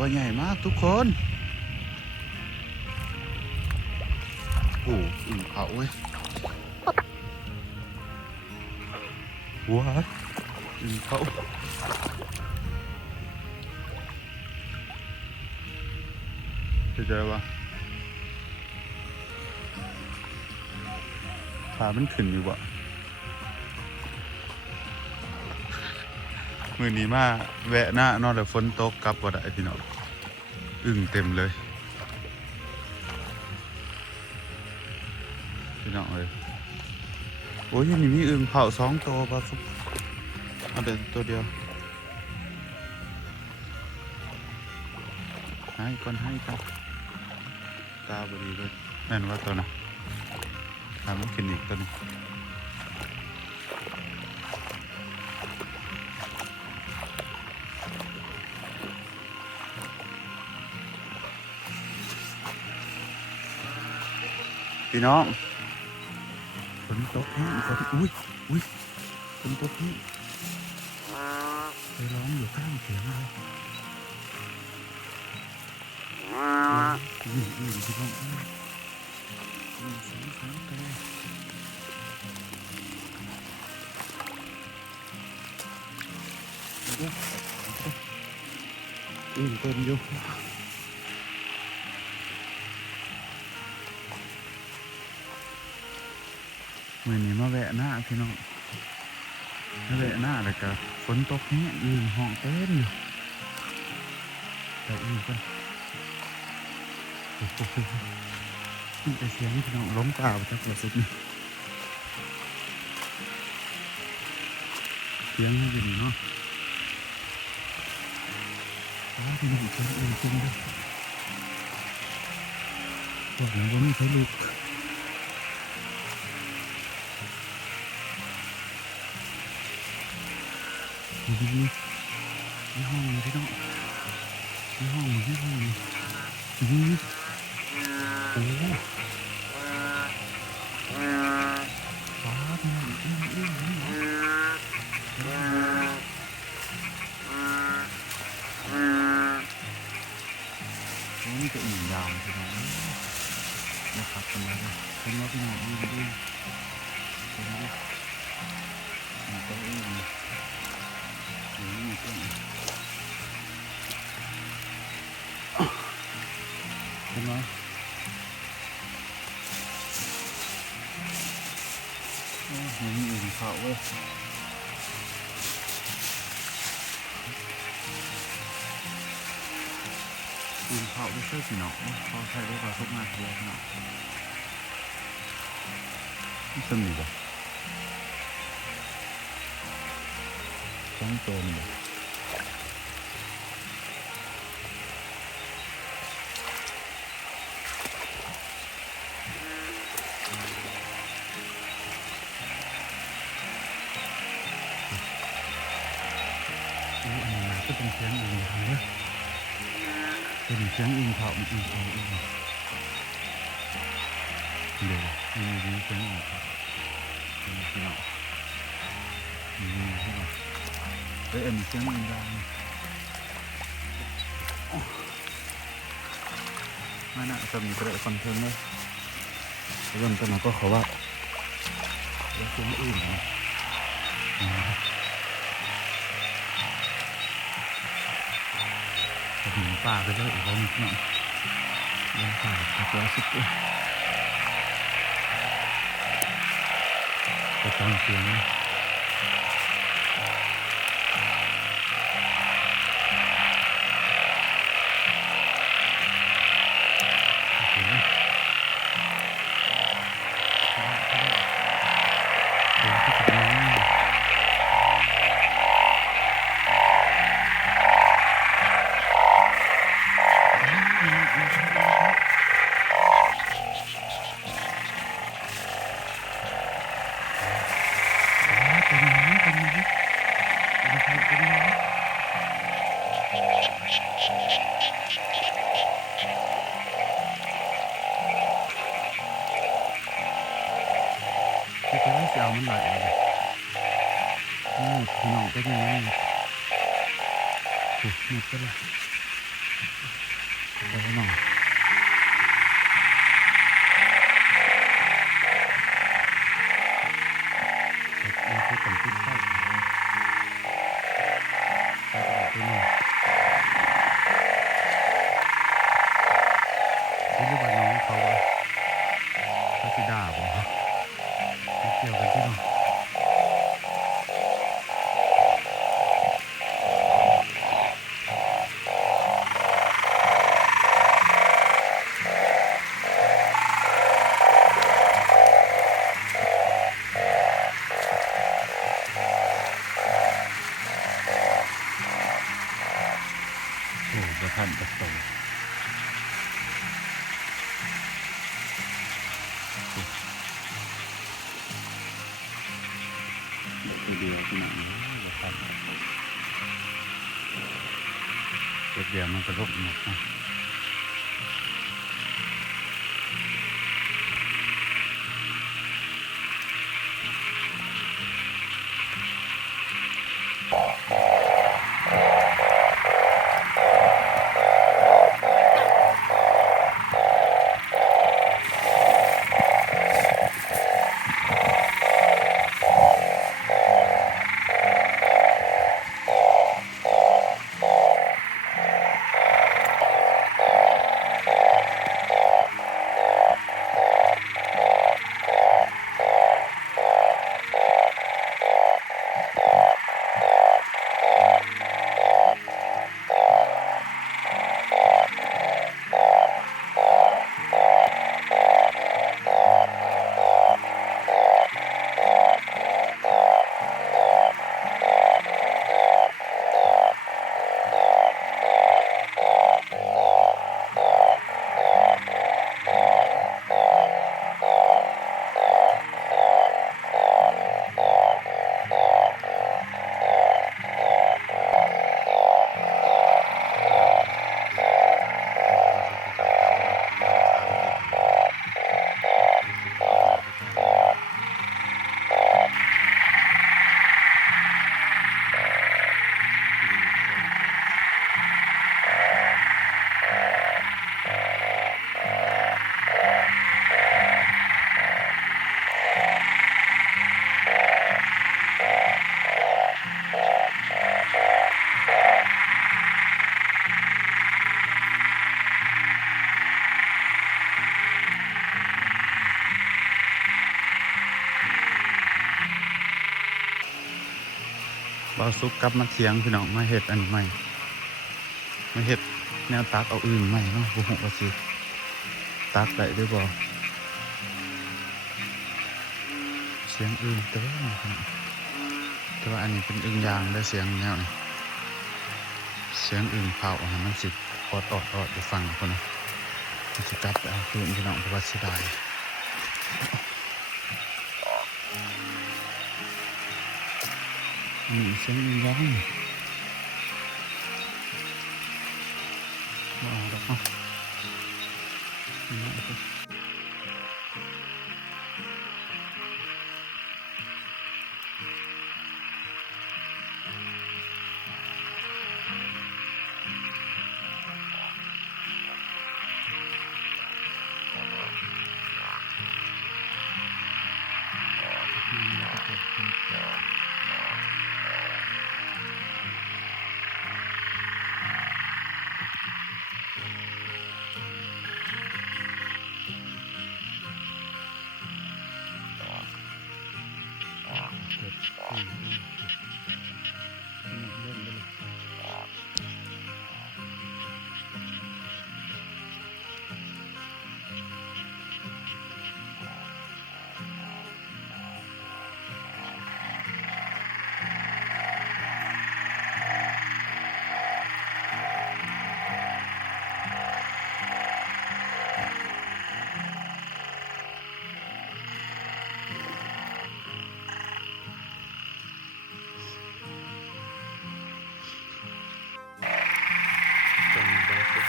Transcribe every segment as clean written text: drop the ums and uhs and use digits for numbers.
ตัวใหญ่มากทุกคนโอ้อึ่งเผาเว้ยว้าอึ่งเผาเจอวะขามันขึ้นอยู่วะมือนี้มาแวะหน้านอนแต่ฝนตกกลับบ่ได้พี่น้องอึ่งเต็มเลยพี่น้องเลยโอ้ยนี่มีอึ่งเผา2 ตัวปะฟุกเอาแต่ตัวเดียวให้ก่อนตาบดีเลยแม่นว่าตัวน่ะทำมันกินอีกตัวนี้พี่น้องฝนตกนี่ฝนอุ้ยฝนตกนี่ไปร้องอยู่ข้างเสียงเลยพี่น้องเต็มอยู่มือนี้มาแวะหน้าพี่น้องมาแวะหน้าแล้วก็ฝนตกนี้ห้องเต็มอยู่แต่กันนี่แต่เสียงพี่น้องล้มกล่าวจากกระสุนเสียงนี่อยู่เนาะพี่น้องเสียงจริงด้วยบอกเลยว่าไม่ใช่ลูกนี่ห้องเลยพี่น้องนี่ห้องโอ้โหฟ้าพี่น้องนี่ก็อิ่มยาวพี่น้องนะครับทำไมล่ะเห็นว่าพี่น้องดูมันก็อิ่มนี่ก็เห็นไหมนี่อึ่งเผาเว้ยอึ่งเผาไม่ใช่พี่น้องเขาใช้ได้กว่าทุกงานเลยพี่น้องนี่สนิทอ่ะ2 ตัวนี่ก็เป็นเสียงอึ่งเผาเลยเป็นเสียงอึ่งเผาเดี๋ยวมีเสียงอึ่งเผาพี่น้องนี่ใช่ไหมอันนี้เสียงอึ่งดังไม่น่าจะมีประเด็นคอนเทนต์เลยเริ่มต้นเราก็ขอว่าเสียงอึ่งนะหินป่าไปเลยอีกแล้วนิดหน่อยยังป่าขับแล้วสุดเลยแต่ตอนเสียงคือจะได้เสียวมันไหลเลยพี่น้องก็ยังไม่หมดไปเลย ไปหน่อยเราคือกันที่ใช่ไปหน่อยนี่คือว่าน้องเขาสิด่าผมไม่เกี่ยวกันที่หน่อยโอ้ประทับประตูทีเดียวขนาดนี้ประทับเดี๋ยวมันกระทบหมดนะบ่าวซุกกลับมาเถียงพี่น้องมาเห็ดอันใหม่มาเห็ดแนวตักเอาอื่นใหม่เนาะบุหกว่าสิตักได้ด้วยบ่เสียงอื่นเต้นแต่ว่าอันนี้เป็นอึ่งยางได้เสียงแนวนี้เสียงอื่นเผาให้มันสิออดไปฟังคนนะมันจะกลับไปเอาคืนพี่น้องเพราะว่าเสียดายเสียงอึ่งยางว้าวแล้วก็นี่นะ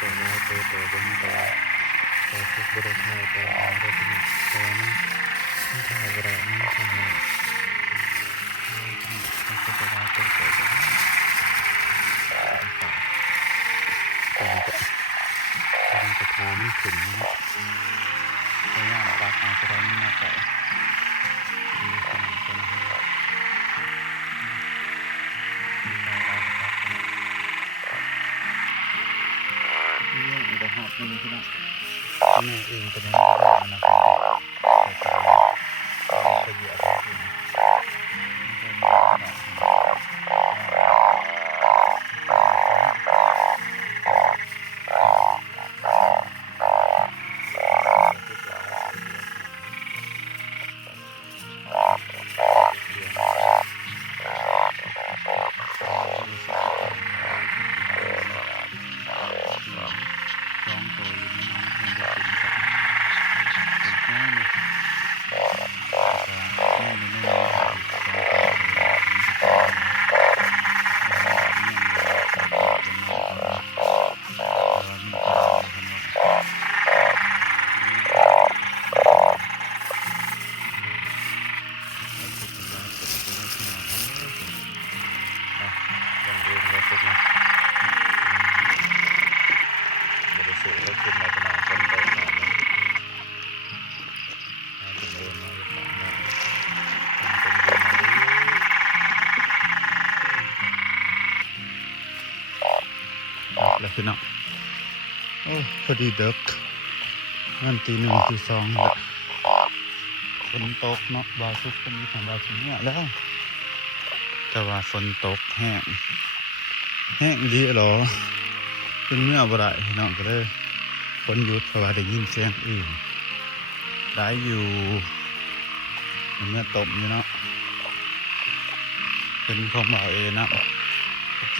ตัวน้อยตัวโตเป็นตัวทุกบริษัทตัวอะไรก็เป็นตัวนั้นไม่ถ่ายบริษัทไม่ถ่ายมันก็จะได้ตัวโตตัวนี้ ขึ้นนะพยายามตักเอาจะได้ไม่มาไก่อีกหอบนึงพี่น้องแม่เองก็ยังไม่ได้นะครับไปเหยียบแล้วพี่น้องโอ้พอดีเด็กนั่นตีหนึ่งตีสองแล้วฝนตกเนาะบาสุกเป็นของบาสุกเนี่ยแล้วแต่ว่าฝนตกแห้งดีหรอเป็นเมื่อบ่ได้พี่น้องก็เลยฝนหยุดเพราะว่าได้ยินเสียงอื่นได้อยู่เมื่อตกอยู่เนาะเป็นของบ่าวเอนะ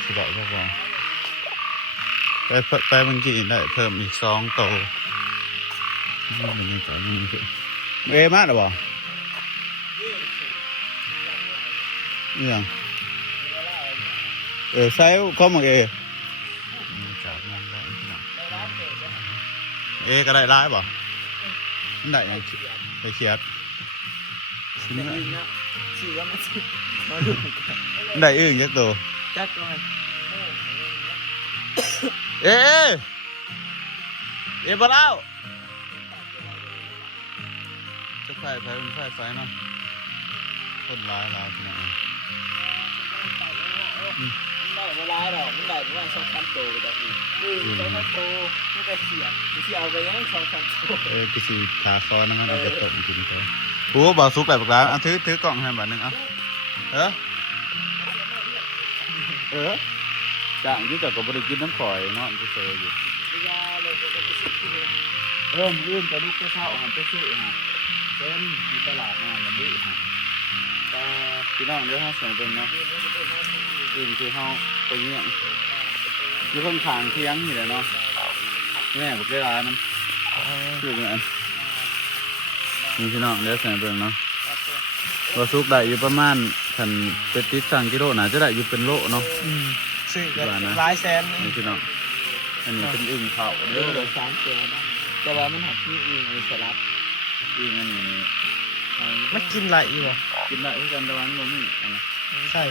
สิบอกว่าไปบางทีได้เพิ่มอีก2 โตนี่เป็นยังไงนี่คือเอมาหรือเปล่าเนี่ยใช้ข้อมูลจากนั้นได้ก็ได้ร้ายป่ะมันได้ยังไปเขียดได้อึ่งยักษ์โตจักเลยบ่เล่าจะไฟเป็นไฟเนาะคนร้ายที่ไหนมันได้เวลาดอกมันได้ประมาณ2-3 โตไปดอกอีก2-3 โตมันก็เสียเอาไปยัง2-3 โตคือสีขาคอนั่นมันจะตกจริงเลยโอ้บ่าวซุกแบบร้านถือกล่องให้บาทนึงจ่างที่แต่ก็บริกินน้ำข่อยเนาะที่เซออยู่ยื่นไปลูกไปเช่าไปซื้อเป็นที่ตลาดงานมันนี่แต่พี่น้องเดี๋ยวเขาใส่เป็นเนาะอื่นคือเขาไปเงี้ยอยู่ข้างทางเที่ยงนี่แหละเนาะแม่บอกได้ร้านมันคือเหมือนนี่พี่น้องเดี๋ยวใส่เป็นเนาะว่าซุกได้อยู่ประมาณขันเป็นติด3 กิโลน่าจะได้อยู่เป็นโลเนาะซื้อหลายแสนนี่พี่น้องอันนี้เป็นอึ่งเผาเด้อ3 ตัวแต่ว่ามันหักที่อึ่งสลัดอึ่งอันนี้มันกินไหลอยู่ป่ะกินไหลกันตะวันลงนี่นะใช่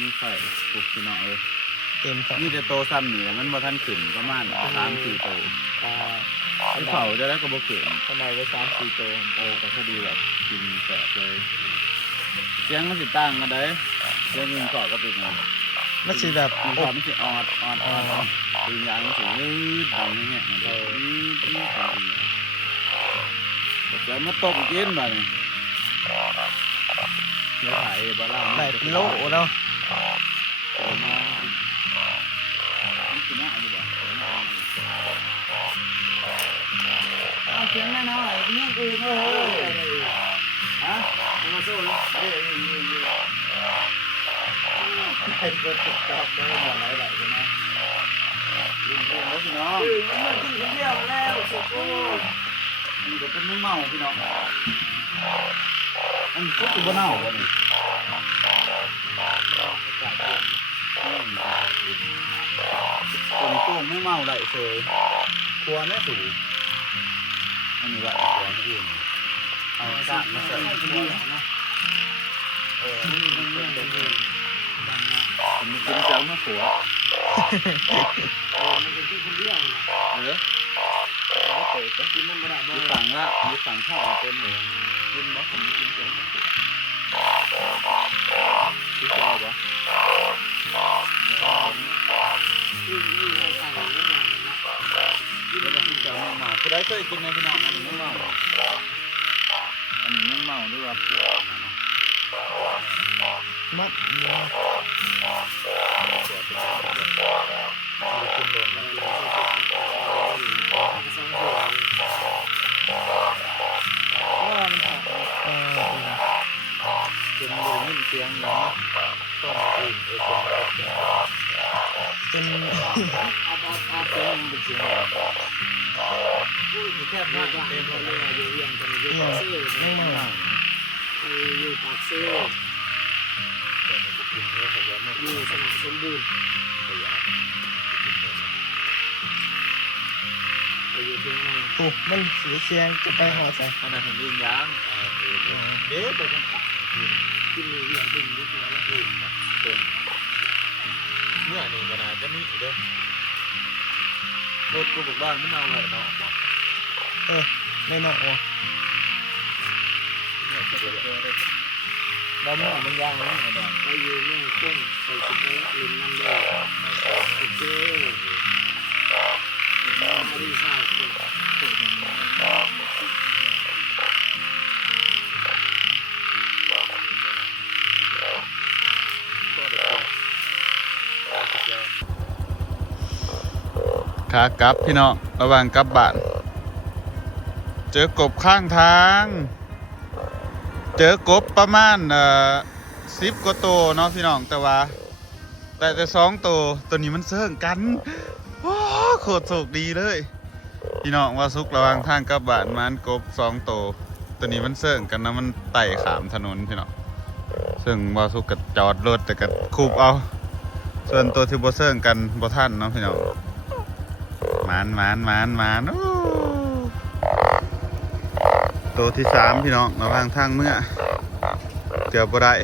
นี่ไข่ปลูกพี่น้องเต็มนี่จะโตซ้ำนี่มันบ่ทันขึ้นประมาณ3-4 โตมันเผาจะได้กระบอกเกิดขนาดไว้3-4 โตแต่พอดีแบบกินแสบเลยเสียงมันสิต่างกันได้เสียงอึ่งเผาก็เป็นไงมันสิแบบมันสิออดตีนยางมันสิยืดดังนี่เนี่ยแล้วมาตบกินบ่เนี่ยเดี๋ยวถ่ายบาร่าได้เป็นโลเนาะเสียงแน่นอนนี่คือฮะมาสู้นะให้เปิดติ๊กต็อกได้หมดหลายๆใช่ไหมพี่น้องมันกินคนเดียวแล้วสุดโอ้มันจะเป็นเมาพี่น้องอันก็คือว่าเน่าวันนี้ตัวนี้ตู้ไม่เมาได้เลยตัวนี้สูงอันนี้ว่าตัวนี้อื่นเอาซะมาใส่มันกินเจ้ามาขัวมันกินคนเดียว เตะก็กินน้ำมันอะมีฝั่งละมีฝั่งข้าวเป็นเลยกินบ่ผมกินเจ๋งมากกินเจ้าบ่กินแล้วกินเจ้าเมาผู้ใดเคยกินในพี่น้องอันนี้ไม่เมาอันนี้ไม่เมาด้วยว่าเปลือกนะเนาะ มัดเนาะ กินโดนแล้วเป็นเลยยิ่งเสียงเนาะต้นอื่นเสียงแบบนี้ เป็น อาเสียงเป็นเสียงแบบอยู่แค่มากเต็มเลยอยู่เรียงกันอยู่ปากเซ่ไม่มาอยู่ปากเซ่อยู่สนามสมบูรณ์อยู่เพียงหน้า โอ้มันเสียงจะไปหอใส่ ขนาดผมดึงยางเด็กตัวกันขากินเลยดึงดึงแล้วดึงเมื่อนี่ก็น่าจะมีเด้อรถกูบอกบ้านไม่เอาเลยเนาะ ไม่เนาะวะ เราไม่มันยางแล้วไงดอนไปอยู่แม่กุ้งใส่ชุดแล้วลินน้ำแดงโอเคมาดีข้าว ขากลับพี่น้องระหว่างกลับบ้านเจอกบข้างทาง เจอกบประมาณ10 กว่าตัวเนาะพี่น้องแต่ว่าแต่2 ตัวนี้มันเสื่องกันโอ้โคตรโชคดีเลยพี่น้องว่าสุกระหว่างทางกลับบ้านมันกบ2 ตัวนี้มันเสื่องกันนะมันไต่ขามถนนพี่น้องซึ่งว่าสุกก็จอดรถแต่ก็คูบเอาส่วนตัวที่บ่เสื่องกันบ่ทันเนาะพี่น้องหมานโอ้ตัวที่3พี่น้องระหว่างทางเมื่อเจอบ่ได้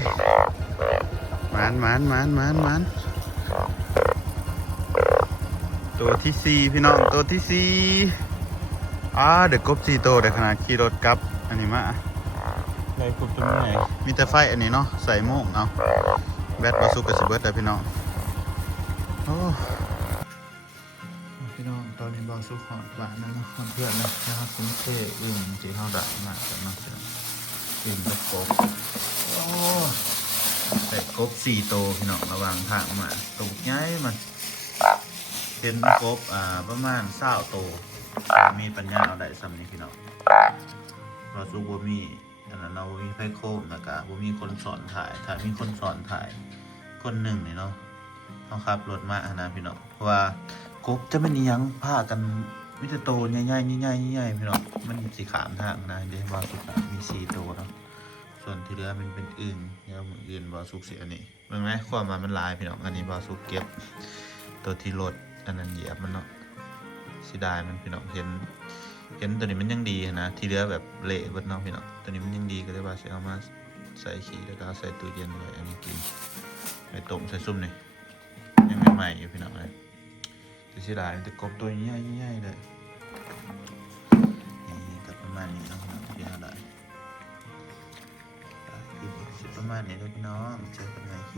หมานตัวที่4พี่น้องตัวที่4เด็กกบ4 ตัวเด็กขนาดขี่รถกลับอันนี้มาได้กบตัวนี้ไหนมีแต่ไฟอันนี้เนาะใส่โม่งเอาแบตบาสุกกับสิเบิร์ดเลยพี่น้องโอ้พี่น้องตอนนี้บาสุกหอดบ้านนะเนาะหอดเพื่อนนะครับคุ้มเท่อึ่งจีเฮาดักมากกันเนาะอึ่งกับกบโอ้แต่กบ4 ตัวพี่น้องระหว่างทางมาตูกย้ายมันเป็นกบประมาณ20 ตัวมีปัญญาเอาได้สำนี้พี่น้องเราสู้บ่มีอันนั้นเรามีไฟโคมแล้วก็บ่มีคนสอนถ่ายถ้ามีคนสอนถ่ายคนหนึ่งนี่เนาะเขาขับรถมานะพี่น้องเพราะว่ากบจะไม่มียังพากันมิตรโตใหญ่พี่น้องมันสีขามทางนะเดี๋ยวว่าสุกมี4 ตัวเนาะส่วนที่เหลือมันเป็นอึ่งแล้วมืออื่นบาสุกเสียนี่เบิ่งไหมความมันลายพี่น้องอันนี้บาสุกเก็บตัวที่รถอันนั้นเหยียบมันเนาะเสียดายมันพี่น้องเห็นตัวนี้มันยังดีนะที่เหลือแบบเละเบิดเนาะพี่น้องตัวนี้มันยังดีก็เลยว่าสิเอามาใส่ขี้แล้วก็ใส่ตู้เย็นไว้อันนี้กินไปต้มใส่ซุปนี่ยังใหม่ๆอยู่พี่น้องเลยเสียดายแต่กบตัวใหญ่เลยนี่ก็ประมาณนี้เนาะพี่น้องได้คลิปประมาณนี้เลยพี่น้องเจอกันในคลิป